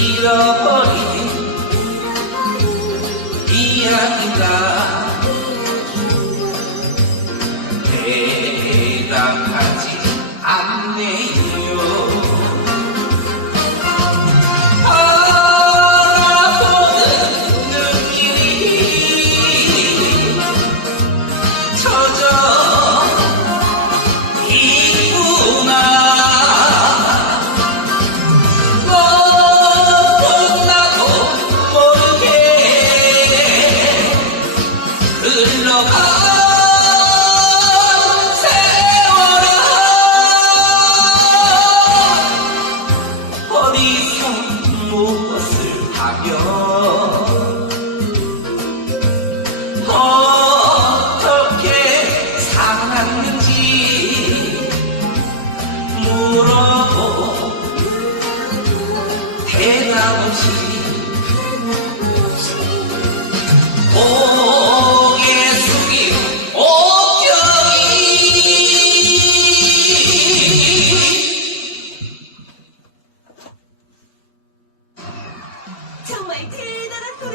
Irohori Ia kita 가면 어떻게 살았는지 물어도 대답 없이 就每天。